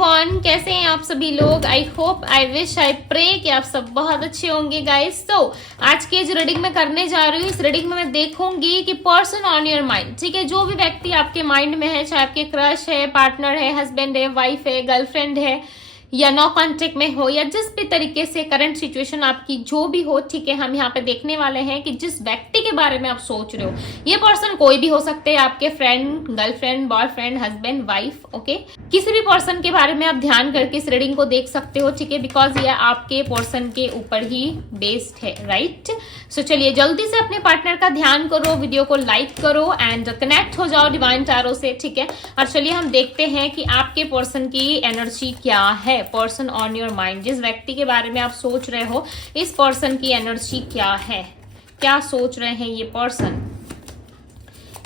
Everyone, कैसे हैं आप सभी लोग। I hope, I wish, I pray कि आप सब बहुत अच्छे होंगे गाइस। तो आज की जो रीडिंग मैं करने जा रही हूँ, इस रीडिंग में मैं देखूंगी कि पर्सन ऑन योर माइंड, ठीक है, जो भी व्यक्ति आपके माइंड में है, चाहे आपके क्रश है, पार्टनर है, हस्बैंड है, वाइफ है, गर्लफ्रेंड है, या नो कांटेक्ट में हो, या जिस भी तरीके से करंट सिचुएशन आपकी जो भी हो, ठीक है, हम यहाँ पे देखने वाले हैं कि जिस व्यक्ति के बारे में आप सोच रहे हो, ये पर्सन कोई भी हो सकते हैं, आपके friend, girlfriend, boyfriend, husband, wife, okay, किसी भी पर्सन के बारे में आप ध्यान करके इस रीडिंग को देख सकते हो, ठीक है, बिकॉज ये आपके पर्सन के ऊपर ही बेस्ड है, राइट। सो चलिए जल्दी से अपने पार्टनर का ध्यान करो, वीडियो को लाइक करो एंड कनेक्ट हो जाओ डिवाइन टैरो से, ठीक है। और चलिए हम देखते हैं कि आपके पर्सन की एनर्जी क्या है। पर्सन ऑन योर माइंड, जिस व्यक्ति के बारे में आप सोच रहे हो, इस पर्सन की एनर्जी क्या है, क्या सोच रहे हैं ये पर्सन,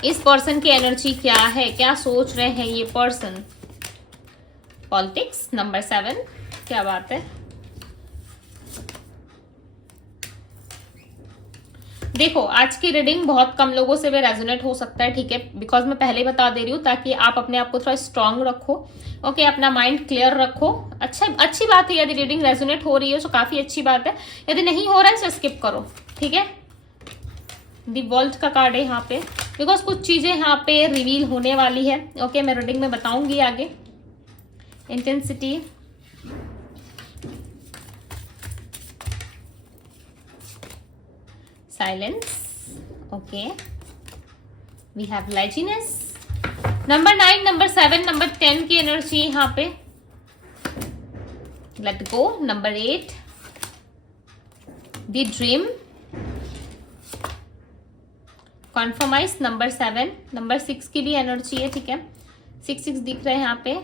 इस पर्सन की एनर्जी क्या है, क्या सोच रहे हैं ये पर्सन। पॉलिटिक्स नंबर 7, क्या बात है। देखो आज की रीडिंग बहुत कम लोगों से भी रेजोनेट हो सकता है, ठीक है, बिकॉज मैं पहले ही बता दे रही हूँ ताकि आप अपने आप को थोड़ा स्ट्रांग रखो, ओके, अपना माइंड क्लियर रखो। अच्छी बात है, यदि रीडिंग रेजोनेट हो रही है तो काफी अच्छी बात है, यदि नहीं हो रहा है तो स्किप करो, ठीक है। दी वर्ल्ड का कार्ड है यहाँ पे, बिकॉज कुछ चीजें यहाँ पे रिवील होने वाली है, ओके, मैं रीडिंग में बताऊंगी आगे। Intensity, silence, okay, we have laziness, number 9, number 7, number 10 की एनर्जी यहाँ पे, let go, number 8, the dream, conformise, number 7, number 6 की भी एनर्जी है, ठीक है, 6 दिख रहे हैं यहाँ पे,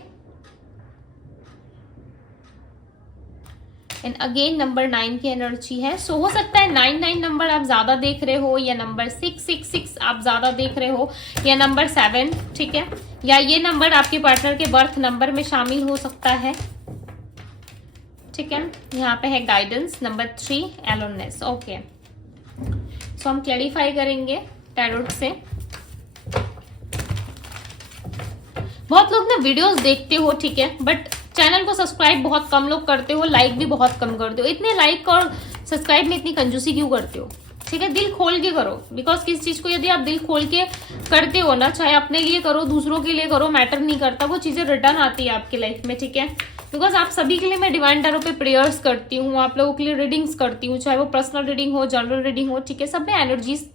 एंड अगेन नंबर 9 की एनर्जी है। सो हो सकता है 9 नंबर आप ज्यादा देख रहे हो, या नंबर 6 आप ज्यादा देख रहे हो, या नंबर 7, ठीक है, या ये नंबर आपके पार्टनर के बर्थ नंबर में शामिल हो सकता है, ठीक है। यहाँ पे है गाइडेंस, नंबर 3, एलोननेस, ओके। सो हम क्लैरिफाई करेंगे टैरोट से। बहुत लोग ना वीडियोस देखते हो, ठीक है, बट चैनल को सब्सक्राइब बहुत कम लोग करते हो, लाइक भी बहुत कम करते हो। इतने लाइक और सब्सक्राइब में इतनी कंजूसी क्यों करते हो, ठीक है। दिल खोल के करो, बिकॉज किसी चीज को यदि आप दिल खोल के करते हो ना, चाहे अपने लिए करो, दूसरों के लिए करो, मैटर नहीं करता, वो चीजें रिटर्न आती है आपकी लाइफ में, ठीक है। बिकॉज आप सभी के लिए मैं डिवाइन टैरो पे प्रेयर्स करती हूँ, आप लोगों के लिए रीडिंग्स करती हूँ, चाहे वो पर्सनल रीडिंग हो, जनरल रीडिंग हो, ठीक है, सब में एनर्जीज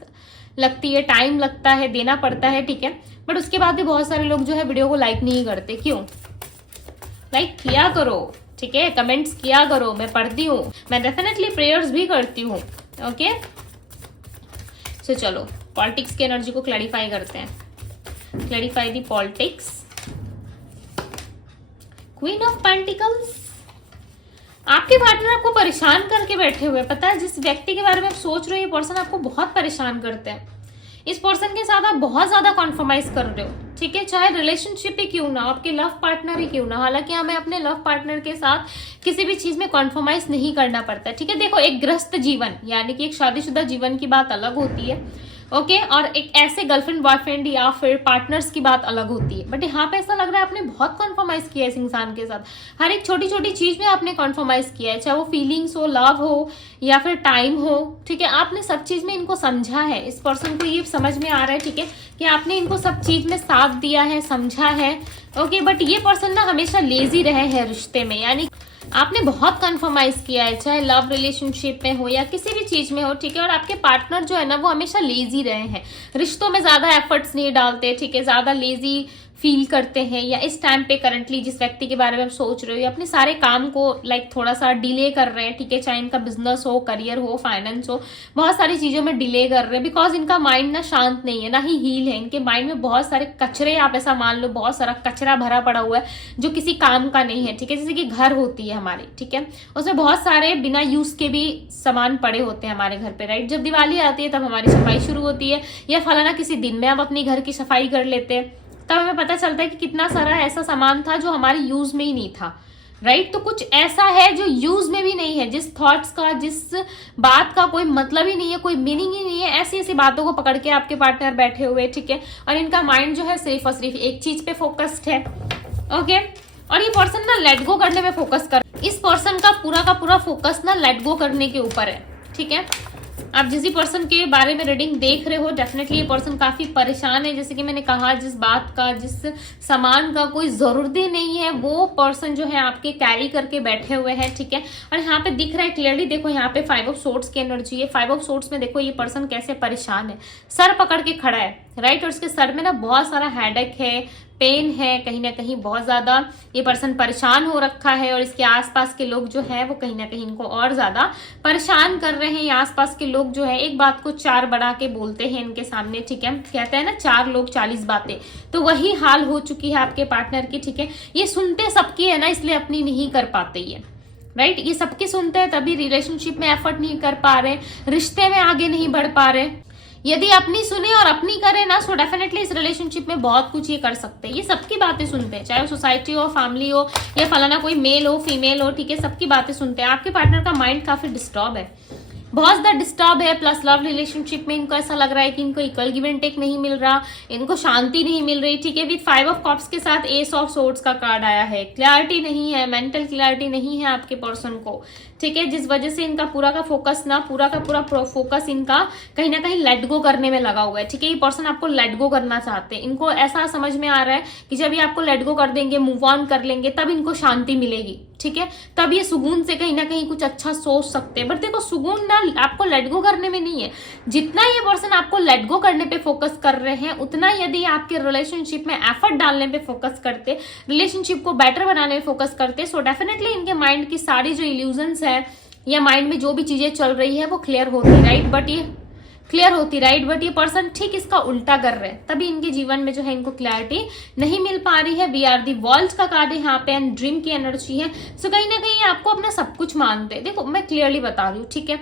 लगती है, टाइम लगता है, देना पड़ता है, ठीक है। बट उसके बाद भी बहुत सारे लोग जो है वीडियो को लाइक नहीं करते, क्यों? लाइक किया करो, ठीक है, कमेंट्स किया करो, मैं पढ़ती हूँ, मैं डेफिनेटली प्रेयर्स भी करती हूँ, ओके। सो चलो पॉलिटिक्स की एनर्जी को क्लैरिफाई करते हैं। Clarify the politics, queen of pentacles. आपके पार्टनर आपको परेशान करके बैठे हुए, पता है, जिस व्यक्ति के बारे में आप सोच रहे हो, ये पर्सन आपको बहुत परेशान करते हैं। इस पर्सन के साथ आप बहुत ज्यादा कॉन्फर्माइज कर रहे हो, ठीक है, चाहे रिलेशनशिप ही क्यों ना, आपके लव पार्टनर ही क्यों ना। हालांकि हमें अपने लव पार्टनर के साथ किसी भी चीज में कॉन्फर्माइज नहीं करना पड़ता, ठीक है। देखो, एक गृहस्थ जीवन यानी कि एक शादीशुदा जीवन की बात अलग होती है, ओके, और एक ऐसे गर्लफ्रेंड बॉयफ्रेंड या फिर पार्टनर्स की बात अलग होती है। बट यहाँ पे ऐसा लग रहा है आपने बहुत कॉन्फर्माइज किया है इस इंसान के साथ, हर एक छोटी छोटी चीज में आपने कॉन्फर्माइज किया है, चाहे वो फीलिंग्स हो, लव हो, या फिर टाइम हो, ठीक है, आपने सब चीज में इनको समझा है। इस पर्सन को ये समझ में आ रहा है, ठीक है, कि आपने इनको सब चीज में साथ दिया है, समझा है, ओके। बट ये पर्सन ना हमेशा लेजी रहे हैं रिश्ते में, यानी आपने बहुत कॉन्फर्माइज किया है, चाहे लव रिलेशनशिप में हो या किसी भी चीज में हो, ठीक है, और आपके पार्टनर जो है ना, वो हमेशा लेजी रहे हैं, रिश्तों में ज्यादा एफर्ट्स नहीं डालते, ठीक है, ज्यादा लेजी फील करते हैं, या इस टाइम पे करंटली जिस व्यक्ति के बारे में आप सोच रहे हो, या अपने सारे काम को लाइक थोड़ा सा डिले कर रहे हैं, ठीक है, चाहे इनका बिजनेस हो, करियर हो, फाइनेंस हो, बहुत सारी चीजों में डिले कर रहे हैं, बिकॉज इनका माइंड ना शांत नहीं है, ना ही हील है। इनके माइंड में बहुत सारे कचरे, आप ऐसा मान लो, बहुत सारा कचरा भरा पड़ा हुआ है जो किसी काम का नहीं है, ठीक है। जैसे कि घर होती है हमारी, ठीक है, उसमें बहुत सारे बिना यूज के भी सामान पड़े होते हैं हमारे घर पे, राइट। जब दिवाली आती है तब हमारी सफाई शुरू होती है, या फलाना किसी दिन में हम अपनी घर की सफाई कर लेते हैं, तब हमें पता चलता है कि कितना सारा ऐसा सामान था जो हमारे यूज में ही नहीं था, राइट। तो कुछ ऐसा है जो यूज में भी नहीं है, जिस थॉट्स का, जिस बात का कोई मतलब ही नहीं है, कोई मीनिंग ही नहीं है, ऐसी ऐसी बातों को पकड़ के आपके पार्टनर बैठे हुए, ठीक है, और इनका माइंड जो है सिर्फ और सिर्फ एक चीज पे फोकस्ड है, ओके। और ये पर्सन ना लेट गो करने में फोकस कर, इस पर्सन का पूरा फोकस ना लेट गो करने के ऊपर है, ठीक है। आप जिस पर्सन के बारे में रीडिंग देख रहे हो, डेफिनेटली ये पर्सन काफी परेशान है। जैसे कि मैंने कहा, जिस बात का, जिस सामान का कोई जरूरत ही नहीं है, वो पर्सन जो है आपके कैरी करके बैठे हुए हैं, ठीक है। और यहाँ पे दिख रहा है क्लियरली, देखो यहाँ पे 5 ऑफ सोर्ड्स की एनर्जी है। 5 ऑफ सोर्ड्स में देखो ये पर्सन कैसे परेशान है, सर पकड़ के खड़ा है, राइट। और उसके सर में ना बहुत सारा हेडेक है, पेन है, कहीं ना कहीं बहुत ज्यादा ये पर्सन परेशान हो रखा है। और इसके आसपास के लोग जो है वो कहीं ना कहीं इनको और ज्यादा परेशान कर रहे हैं। ये आसपास के लोग जो है एक बात को 4 बढ़ा के बोलते हैं इनके सामने, ठीक है। कहते हैं ना 4 लोग 40 बातें, तो वही हाल हो चुकी है आपके पार्टनर की, ठीक है। ये सुनते सबकी है ना, इसलिए अपनी नहीं कर पाते ये, राइट। ये सबकी सुनते हैं तभी रिलेशनशिप में एफर्ट नहीं कर पा रहे, रिश्ते में आगे नहीं बढ़ पा रहे। यदि अपनी सुने और अपनी करे ना, सो डेफिनेटली इस रिलेशनशिप में बहुत कुछ ये कर सकते हैं। ये सबकी बातें सुनते हैं, चाहे वो सोसाइटी हो, फैमिली हो, या फलाना कोई मेल हो, फीमेल हो, ठीक है, सबकी बातें सुनते हैं। आपके पार्टनर का माइंड काफी डिस्टर्ब है, बहुत ज्यादा डिस्टर्ब है। प्लस लव रिलेशनशिप में इनको ऐसा लग रहा है कि इनको इक्वल गिव एंड टेक नहीं मिल रहा, इनको शांति नहीं मिल रही, ठीक है। विद 5 ऑफ कप्स के साथ एस ऑफ सोर्ड्स का कार्ड आया है। क्लैरिटी नहीं है, मेंटल क्लैरिटी नहीं है आपके पर्सन को, ठीक है। जिस वजह से इनका पूरा का फोकस ना, पूरा का पूरा फोकस इनका कहीं ना कहीं लेट गो करने में लगा हुआ है, ठीक है। ये पर्सन आपको लेट गो करना चाहते हैं। इनको ऐसा समझ में आ रहा है कि जब ये आपको लेट गो कर देंगे, मूव ऑन कर लेंगे, तब इनको शांति मिलेगी, ठीक है। तब ये सुकून से कहीं ना कहीं कुछ अच्छा सोच सकते हैं। बट देखो, सुकून ना आपको लेट गो करने में नहीं है। जितना ये पर्सन आपको लेट गो करने पे फोकस कर रहे हैं, उतना यदि आपके रिलेशनशिप में एफर्ट डालने पे फोकस करते, रिलेशनशिप को बेटर बनाने में फोकस करते, सो डेफिनेटली इनके माइंड की सारी जो इल्यूजन्स है या माइंड में जो भी चीजें चल रही है वो क्लियर होती, राइट। बट ये पर्सन ठीक इसका उल्टा कर रहे हैं, तभी इनके जीवन में जो है इनको क्लैरिटी नहीं मिल पा रही है। वी आर दी वर्ल्ड का कार्ड है यहाँ पे, एंड ड्रीम की एनर्जी है। सो कहीं ना कहीं आपको अपना सब कुछ मानते हैं। देखो, मैं क्लियरली बता रही हूँ, ठीक है।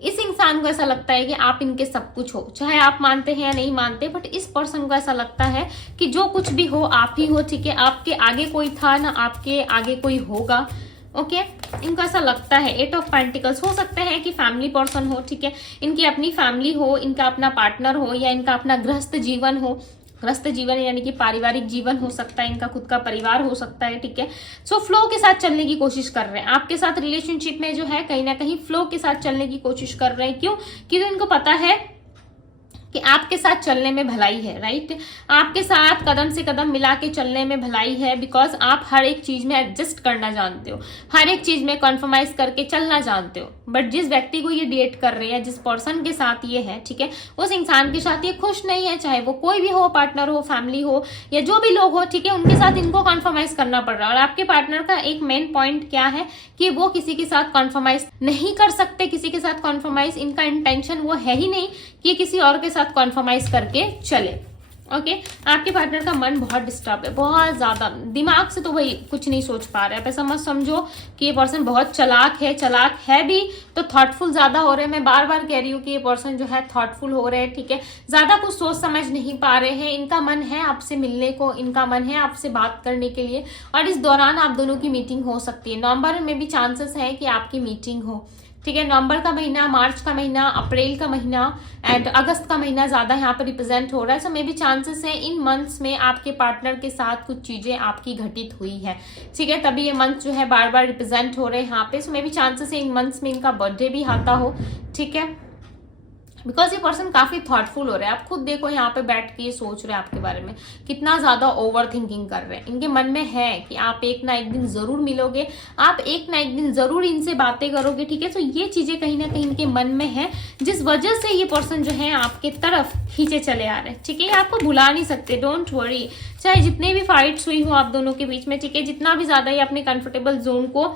इस इंसान को ऐसा लगता है कि आप इनके सब कुछ हो, चाहे आप मानते हैं या नहीं मानते, बट इस पर्सन को ऐसा लगता है कि जो कुछ भी हो आप ही हो, ठीक है। आपके आगे कोई था ना आपके आगे कोई होगा, ओके। इनको ऐसा लगता है। 8 ऑफ पेंटिकल्स हो सकते हैं कि फैमिली पर्सन हो, ठीक है। इनकी अपनी फैमिली हो, इनका अपना पार्टनर हो, या इनका अपना गृहस्थ जीवन हो। गृहस्थ जीवन यानी कि पारिवारिक जीवन हो सकता है, इनका खुद का परिवार हो सकता है, ठीक है। सो फ्लो के साथ चलने की कोशिश कर रहे हैं आपके साथ रिलेशनशिप में, जो है कहीं ना कहीं फ्लो के साथ चलने की कोशिश कर रहे हैं। क्यों? क्योंकि इनको पता है कि आपके साथ चलने में भलाई है, राइट। आपके साथ कदम से कदम मिला के चलने में भलाई है, बिकॉज आप हर एक चीज में एडजस्ट करना जानते हो, हर एक चीज में कॉम्प्रोमाइज करके चलना जानते हो। बट जिस व्यक्ति को ये डेट कर रहे हैं, जिस पर्सन के साथ ये है, ठीक है, उस इंसान के साथ ये खुश नहीं है, चाहे वो कोई भी हो, पार्टनर हो, फैमिली हो, या जो भी लोग हो, ठीक है, उनके साथ इनको कॉम्प्रोमाइज करना पड़ रहा है। और आपके पार्टनर का एक मेन पॉइंट क्या है कि वो किसी के साथ कॉम्प्रोमाइज नहीं कर सकते। किसी के साथ कॉम्प्रोमाइज, इनका इंटेंशन वो है ही नहीं कि किसी और के साथ कॉम्प्रोमाइज करके चले, ओके। आपके पार्टनर का मन बहुत डिस्टर्ब है, बहुत ज्यादा। दिमाग से तो वही कुछ नहीं सोच पा रहे। आप ऐसा मत समझो कि ये पर्सन बहुत चालाक है भी तो थॉटफुल ज्यादा हो रहे हैं। मैं बार बार कह रही हूँ कि ये पर्सन जो है थॉटफुल हो रहे हैं, ठीक है, ज्यादा कुछ सोच समझ नहीं पा रहे हैं। इनका मन है आपसे मिलने को, इनका मन है आपसे बात करने के लिए, और इस दौरान आप दोनों की मीटिंग हो सकती है। नवंबर में भी चांसेस है कि आपकी मीटिंग हो, ठीक है। नवंबर का महीना, मार्च का महीना, अप्रैल का महीना एंड अगस्त का महीना ज्यादा यहाँ पर रिप्रेजेंट हो रहा है। सो मे भी चांसेस है इन मंथ्स में आपके पार्टनर के साथ कुछ चीजें आपकी घटित हुई है, ठीक है, तभी ये मंथ जो है बार बार रिप्रेजेंट हो रहे हैं यहाँ पे। सो मे भी चांसेस है इन मंथ्स में इनका बर्थडे भी आता हो, ठीक है, बिकॉज ये पर्सन काफी थॉटफुल हो रहे हैं। आप खुद देखो यहाँ पे बैठ के ये सोच रहे हैं आपके बारे में, कितना ज्यादा ओवर थिंकिंग कर रहे हैं। इनके मन में है कि आप एक ना एक दिन जरूर मिलोगे, आप एक ना एक दिन जरूर इनसे बातें करोगे, ठीक है। तो ये चीजें कहीं ना कहीं इनके मन में है, जिस वजह से ये पर्सन जो है आपके तरफ खींचे चले आ रहे हैं, ठीक है। आपको भुला नहीं सकते, डोंट वरी। चाहे जितने भी फाइट्स हुई हो आप दोनों के बीच में, ठीक है, जितना भी ज्यादा ये अपने कंफर्टेबल जोन को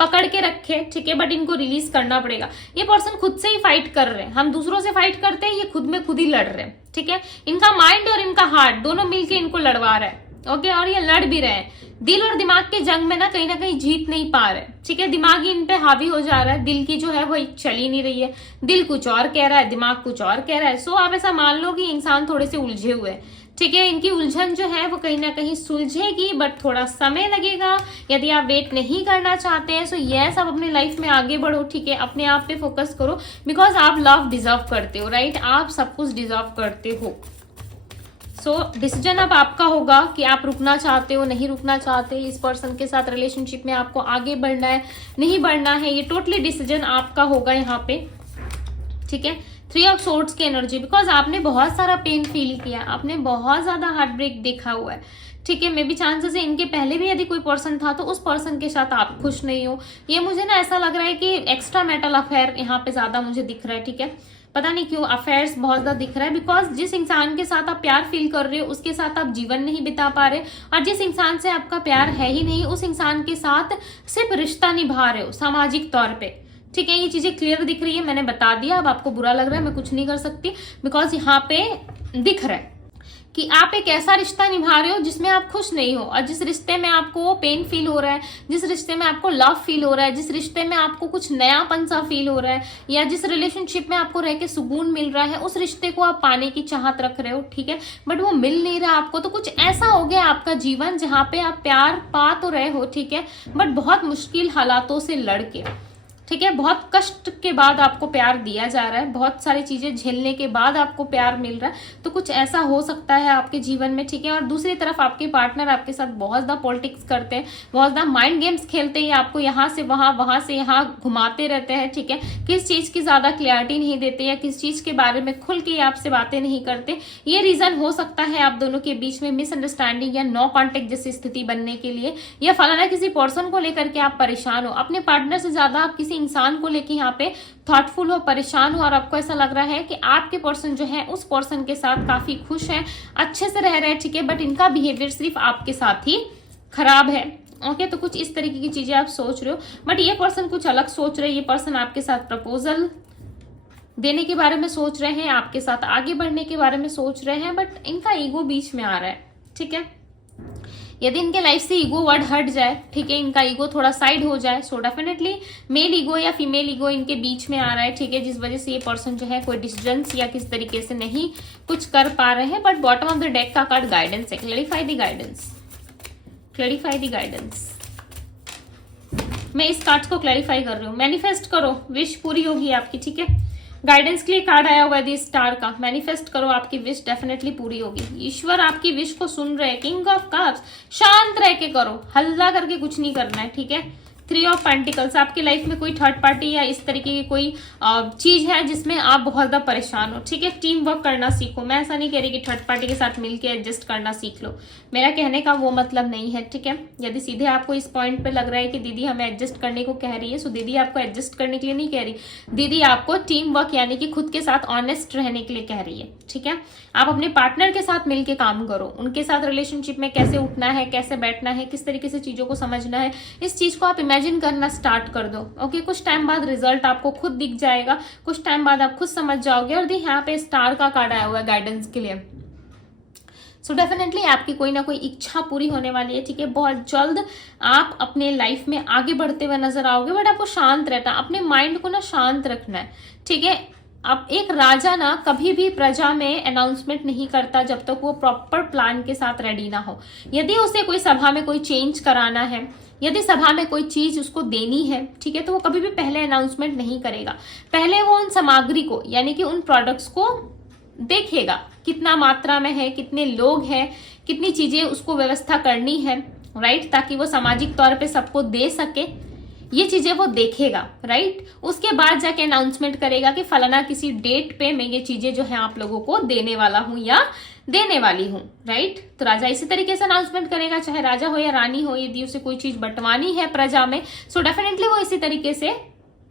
पकड़ के रखे, ठीक है, बट इनको रिलीज करना पड़ेगा। ये पर्सन खुद से ही फाइट कर रहे हैं। हम दूसरों से फाइट करते हैं, ये खुद में खुद ही लड़ रहे हैं, ठीक है। इनका माइंड और इनका हार्ट दोनों मिलके इनको लड़वा रहा है, ओके, और ये लड़ भी रहे हैं। दिल और दिमाग के जंग में ना कहीं जीत नहीं पा रहे, ठीक है। दिमाग ही इन पे हावी हो जा रहा है, दिल की जो है वो चल ही नहीं रही है। दिल कुछ और कह रहा है, दिमाग कुछ और कह रहा है। सो आप ऐसा मान लो कि इंसान थोड़े से उलझे हुए हैं, ठीक है। इनकी उलझन जो है वो कहीं ना कहीं सुलझेगी, बट थोड़ा समय लगेगा। यदि आप वेट नहीं करना चाहते हैं, सो यस, आप अपने लाइफ में आगे बढ़ो, ठीक है, अपने आप पे फोकस करो, बिकॉज आप लव डिजर्व करते हो, राइट। आप सब कुछ डिजर्व करते हो। सो डिसीजन अब आपका होगा कि आप रुकना चाहते हो, नहीं रुकना चाहते, इस पर्सन के साथ रिलेशनशिप में आपको आगे बढ़ना है, नहीं बढ़ना है, ये टोटली डिसीजन आपका होगा यहाँ पे, ठीक है। 3 ऑफ सोर्ड्स की एनर्जी, बिकॉज आपने बहुत सारा पेन फील किया, आपने बहुत ज्यादा हार्ट ब्रेक देखा हुआ है, ठीक है। मे बी चांसेस है इनके पहले भी यदि कोई पर्सन था तो उस पर्सन के साथ आप खुश नहीं हो। ये मुझे ना ऐसा लग रहा है कि एक्स्ट्रा मैरिटल अफेयर यहाँ पे ज्यादा मुझे दिख रहा है, ठीक है। पता नहीं क्यों अफेयर्स बहुत ज्यादा दिख रहा है, बिकॉज जिस इंसान के साथ आप प्यार फील कर रहे हो उसके साथ आप जीवन नहीं बिता पा रहे, और जिस इंसान से आपका प्यार है ही नहीं उस इंसान के साथ सिर्फ रिश्ता निभा रहे हो सामाजिक तौर पे, ठीक है। ये चीजें क्लियर दिख रही है, मैंने बता दिया। अब आपको बुरा लग रहा है, मैं कुछ नहीं कर सकती, बिकॉज यहाँ पे दिख रहा है कि आप एक ऐसा रिश्ता निभा रहे हो जिसमें आप खुश नहीं हो, और जिस रिश्ते में आपको पेन फील हो रहा है, जिस रिश्ते में आपको लव फील हो रहा है, जिस रिश्ते में आपको कुछ नयापन सा फील हो रहा है, या जिस रिलेशनशिप में आपको रह के सुकून मिल रहा है, उस रिश्ते को आप पाने की चाहत रख रहे हो, ठीक है, बट वो मिल नहीं रहा आपको। तो कुछ ऐसा हो गया आपका जीवन जहां पे आप प्यार पा तो रहे हो, ठीक है, बट बहुत मुश्किल हालातों से लड़के, ठीक है, बहुत कष्ट के बाद आपको प्यार दिया जा रहा है, बहुत सारी चीजें झेलने के बाद आपको प्यार मिल रहा है। तो कुछ ऐसा हो सकता है आपके जीवन में, ठीक है। और दूसरी तरफ आपके पार्टनर आपके साथ बहुत ज्यादा पॉलिटिक्स करते हैं, बहुत ज्यादा माइंड गेम्स खेलते हैं, आपको यहाँ से वहां, वहां से यहाँ घुमाते रहते हैं, ठीक है। किस चीज की ज्यादा क्लियरिटी नहीं देते, या किस चीज के बारे में खुल के आपसे बातें नहीं करते। ये रीजन हो सकता है आप दोनों के बीच में मिसअंडरस्टैंडिंग या नो कॉन्टेक्ट जैसी स्थिति बनने के लिए, या फलाना किसी पर्सन को लेकर के आप परेशान हो, अपने पार्टनर से ज्यादा आप किसी इंसान को लेके यहाँ पे थॉटफुल हो, परेशान हो, और आपको ऐसा लग रहा है कि आपके पर्सन जो है उस पर्सन के साथ काफी खुश है, अच्छे से रह रहे हैं, ठीक है, बट इनका बिहेवियर सिर्फ आपके साथ ही खराब है, ओके। तो कुछ इस तरीके की चीजें आप सोच रहे हो, बट ये पर्सन कुछ अलग सोच रहे हैं। ये पर्सन आपके साथ प्रपोजल देने के बारे में सोच रहे हैं, आपके साथ आगे बढ़ने के बारे में सोच रहे हैं, बट इनका ईगो बीच में आ रहा है, ठीक है। यदि इनके लाइफ से ईगो वर्ड हट जाए, ठीक है, इनका ईगो थोड़ा साइड हो जाए, सो डेफिनेटली मेल ईगो या फीमेल ईगो इनके बीच में आ रहा है, ठीक है, जिस वजह से ये पर्सन जो है कोई डिसीजंस या किस तरीके से नहीं कुछ कर पा रहे हैं। But bottom of the deck का कार्ड गाइडेंस है, clarify the guidance, clarify the guidance. मैं इस कार्ड को क्लैरिफाई कर रही हूँ। मैनिफेस्ट करो, विश पूरी होगी आपकी, ठीक है। गाइडेंस के लिए कार्ड आया हुआ है दी स्टार का, मैनिफेस्ट करो, आपकी विश डेफिनेटली पूरी होगी। ईश्वर आपकी विश को सुन रहे हैं। किंग ऑफ कप्स, शांत रह के करो, हल्ला करके कुछ नहीं करना है, ठीक है। 3 ऑफ पेंटिकल्स, आपकी लाइफ में कोई थर्ड पार्टी या इस तरीके की कोई चीज है जिसमें आप बहुत ज्यादा परेशान हो, ठीक है। टीम वर्क करना सीखो। मैं ऐसा नहीं कह रही कि थर्ड पार्टी के साथ मिलकर एडजस्ट करना सीख लो, मेरा कहने का वो मतलब नहीं है, ठीक है। यदि सीधे आपको इस पॉइंट पे लग रहा है कि दीदी हमें एडजस्ट करने को कह रही है, सो दीदी आपको एडजस्ट करने के लिए नहीं कह रही, दीदी आपको टीम वर्क यानी कि खुद के साथ ऑनेस्ट रहने के लिए कह रही है, ठीक है। आप अपने पार्टनर के साथ मिलकर काम करो, उनके साथ रिलेशनशिप में कैसे उठना है, कैसे बैठना है, किस तरीके से चीजों को समझना है, इस चीज को आप इमेजिन करना स्टार्ट कर दो, ओके। कुछ टाइम बाद रिजल्ट आपको खुद दिख जाएगा, कुछ टाइम बाद आप खुद समझ जाओगे। और यहाँ पे स्टार का कार्ड आया हुआ है गाइडेंस के लिए, सो डेफिनेटली आपकी कोई ना कोई इच्छा पूरी होने वाली है, ठीक है। बहुत जल्द आप अपने लाइफ में आगे बढ़ते हुए नजर आओगे, बट आपको शांत रहना, अपने माइंड को ना शांत रखना है, ठीक है। अब एक राजा ना कभी भी प्रजा में अनाउंसमेंट नहीं करता जब तक वो प्रॉपर प्लान के साथ रेडी ना हो। यदि उसे कोई सभा में कोई चेंज कराना है, यदि सभा में कोई चीज उसको देनी है, ठीक है, तो वो कभी भी पहले अनाउंसमेंट नहीं करेगा। पहले वो उन सामग्री को यानी कि उन प्रोडक्ट्स को देखेगा, कितना मात्रा में है, कितने लोग हैं, कितनी चीजें उसको व्यवस्था करनी है, राइट, ताकि वो सामाजिक तौर पे सबको दे सके। ये चीजें वो देखेगा, राइट। उसके बाद जाके अनाउंसमेंट करेगा कि फलाना किसी डेट पे मैं ये चीजें जो है आप लोगों को देने वाला हूं या देने वाली हूं, राइट। तो राजा इसी तरीके से अनाउंसमेंट करेगा, चाहे राजा हो या रानी हो, यदि उसे कोई चीज बंटवानी है प्रजा में, सो डेफिनेटली वो इसी तरीके से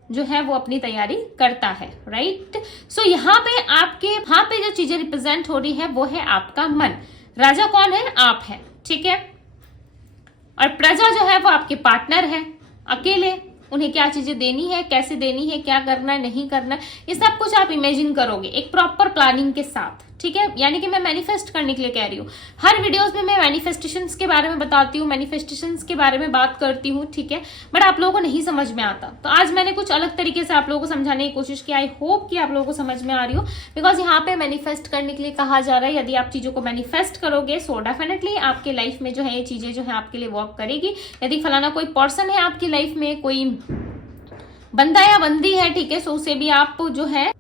जो है वो अपनी तैयारी करता है, राइट। सो यहाँ पे आपके यहाँ पे जो चीजें रिप्रेजेंट हो रही है वो है आपका मन। राजा कौन है? आप है, ठीक है। और प्रजा जो है वो आपके पार्टनर है, अकेले। उन्हें क्या चीजें देनी है, कैसे देनी है, क्या करना है, नहीं करना है, ये सब कुछ आप इमेजिन करोगे एक प्रॉपर प्लानिंग के साथ, ठीक है। यानी कि मैं मैनिफेस्ट करने के लिए कह रही हूँ। हर वीडियोस में मैं मैनिफेस्टेशंस के बारे में बताती हूँ, मैनिफेस्टेशंस के बारे में बात करती हूँ, ठीक है, बट आप लोगों को नहीं समझ में आता। तो आज मैंने कुछ अलग तरीके से आप लोगों को समझाने की कोशिश की। आई होप कि आप लोगों को समझ में आ रही हो, बिकॉज यहाँ पे मैनिफेस्ट करने के लिए कहा जा रहा है यदि आप चीजों को मैनिफेस्ट करोगे सो डेफिनेटली आपके लाइफ में जो है ये चीजें जो है आपके लिए वर्क करेगी। यदि फलाना कोई पर्सन है आपकी लाइफ में, कोई बंदा या बंदी है, ठीक है, सो उसे भी आप जो है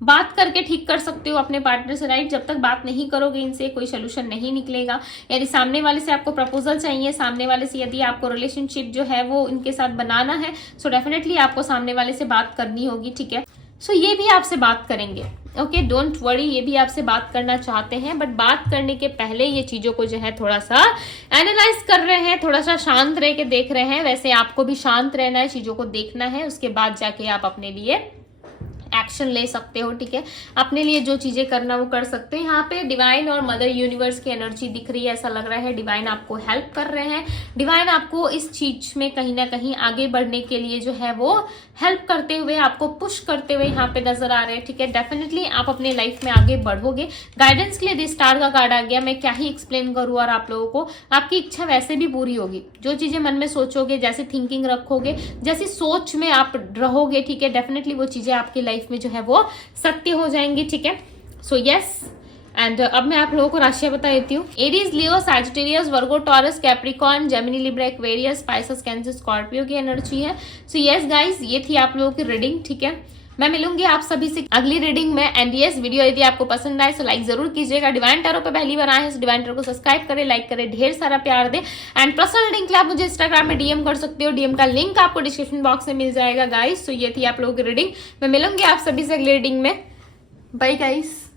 बात करके ठीक कर सकते हो अपने पार्टनर से, राइट। जब तक बात नहीं करोगे इनसे कोई सोल्यूशन नहीं निकलेगा। यदि सामने वाले से आपको प्रपोजल चाहिए, सामने वाले से यदि आपको रिलेशनशिप जो है वो इनके साथ बनाना है, सो डेफिनेटली आपको सामने वाले से बात करनी होगी, ठीक है। सो ये भी आपसे बात करेंगे, ओके, डोंट वरी, ये भी आपसे बात करना चाहते हैं, बट बात करने के पहले ये चीजों को जो है थोड़ा सा एनालाइज कर रहे हैं, थोड़ा सा शांत रह के देख रहे हैं। वैसे आपको भी शांत रहना है, चीजों को देखना है, उसके बाद जाके आप अपने लिए एक्शन ले सकते हो, ठीक है। अपने लिए जो चीजें करना वो कर सकते हैं। यहाँ पे डिवाइन और मदर यूनिवर्स की एनर्जी दिख रही है, ऐसा लग रहा है डिवाइन आपको हेल्प कर रहे हैं। डिवाइन आपको इस चीज में कहीं ना कहीं आगे बढ़ने के लिए जो है वो हेल्प करते हुए, आपको पुश करते हुए यहाँ पे नजर आ रहे हैं, ठीक है। डेफिनेटली आप अपने लाइफ में आगे बढ़ोगे। गाइडेंस के लिए द स्टार का कार्ड आ गया, मैं क्या ही एक्सप्लेन करूँ। और आप लोगों को आपकी इच्छा वैसे भी पूरी होगी, जो चीजें मन में सोचोगे, जैसी थिंकिंग रखोगे, जैसी सोच में आप रहोगे, ठीक है, डेफिनेटली वो चीजें आपकी लाइफ में जो है वो सत्य हो जाएंगी, ठीक है। सो यस, एंड अब मैं आप लोगों को राशियां बता देती हूँ। Aries, Leo, Sagittarius, Virgo, Taurus, Capricorn, Gemini, Libra, Aquarius, Pisces, Cancer, Scorpio की एनर्जी है। सो यस गाइज, ये थी आप लोगों की रीडिंग, ठीक है। मैं मिलूंगी आप सभी से अगली रीडिंग में। एंड यस, वीडियो यदि आपको पसंद आए तो लाइक जरूर कीजिएगा। डिवाइन टैरो पे पहली बार आए हैं, डिवाइन टैरो को सब्सक्राइब करें, लाइक करें, ढेर सारा प्यार दें। एंड पर्सनल रीडिंग के लिए आप मुझे इंस्टाग्राम में डीएम कर सकते हो, डीएम का लिंक आपको डिस्क्रिप्शन बॉक्स में मिल जाएगा गाइस। तो ये थी आप लोगों की रीडिंग, मैं मिलूंगी आप सभी से अगली रीडिंग में। Bye guys.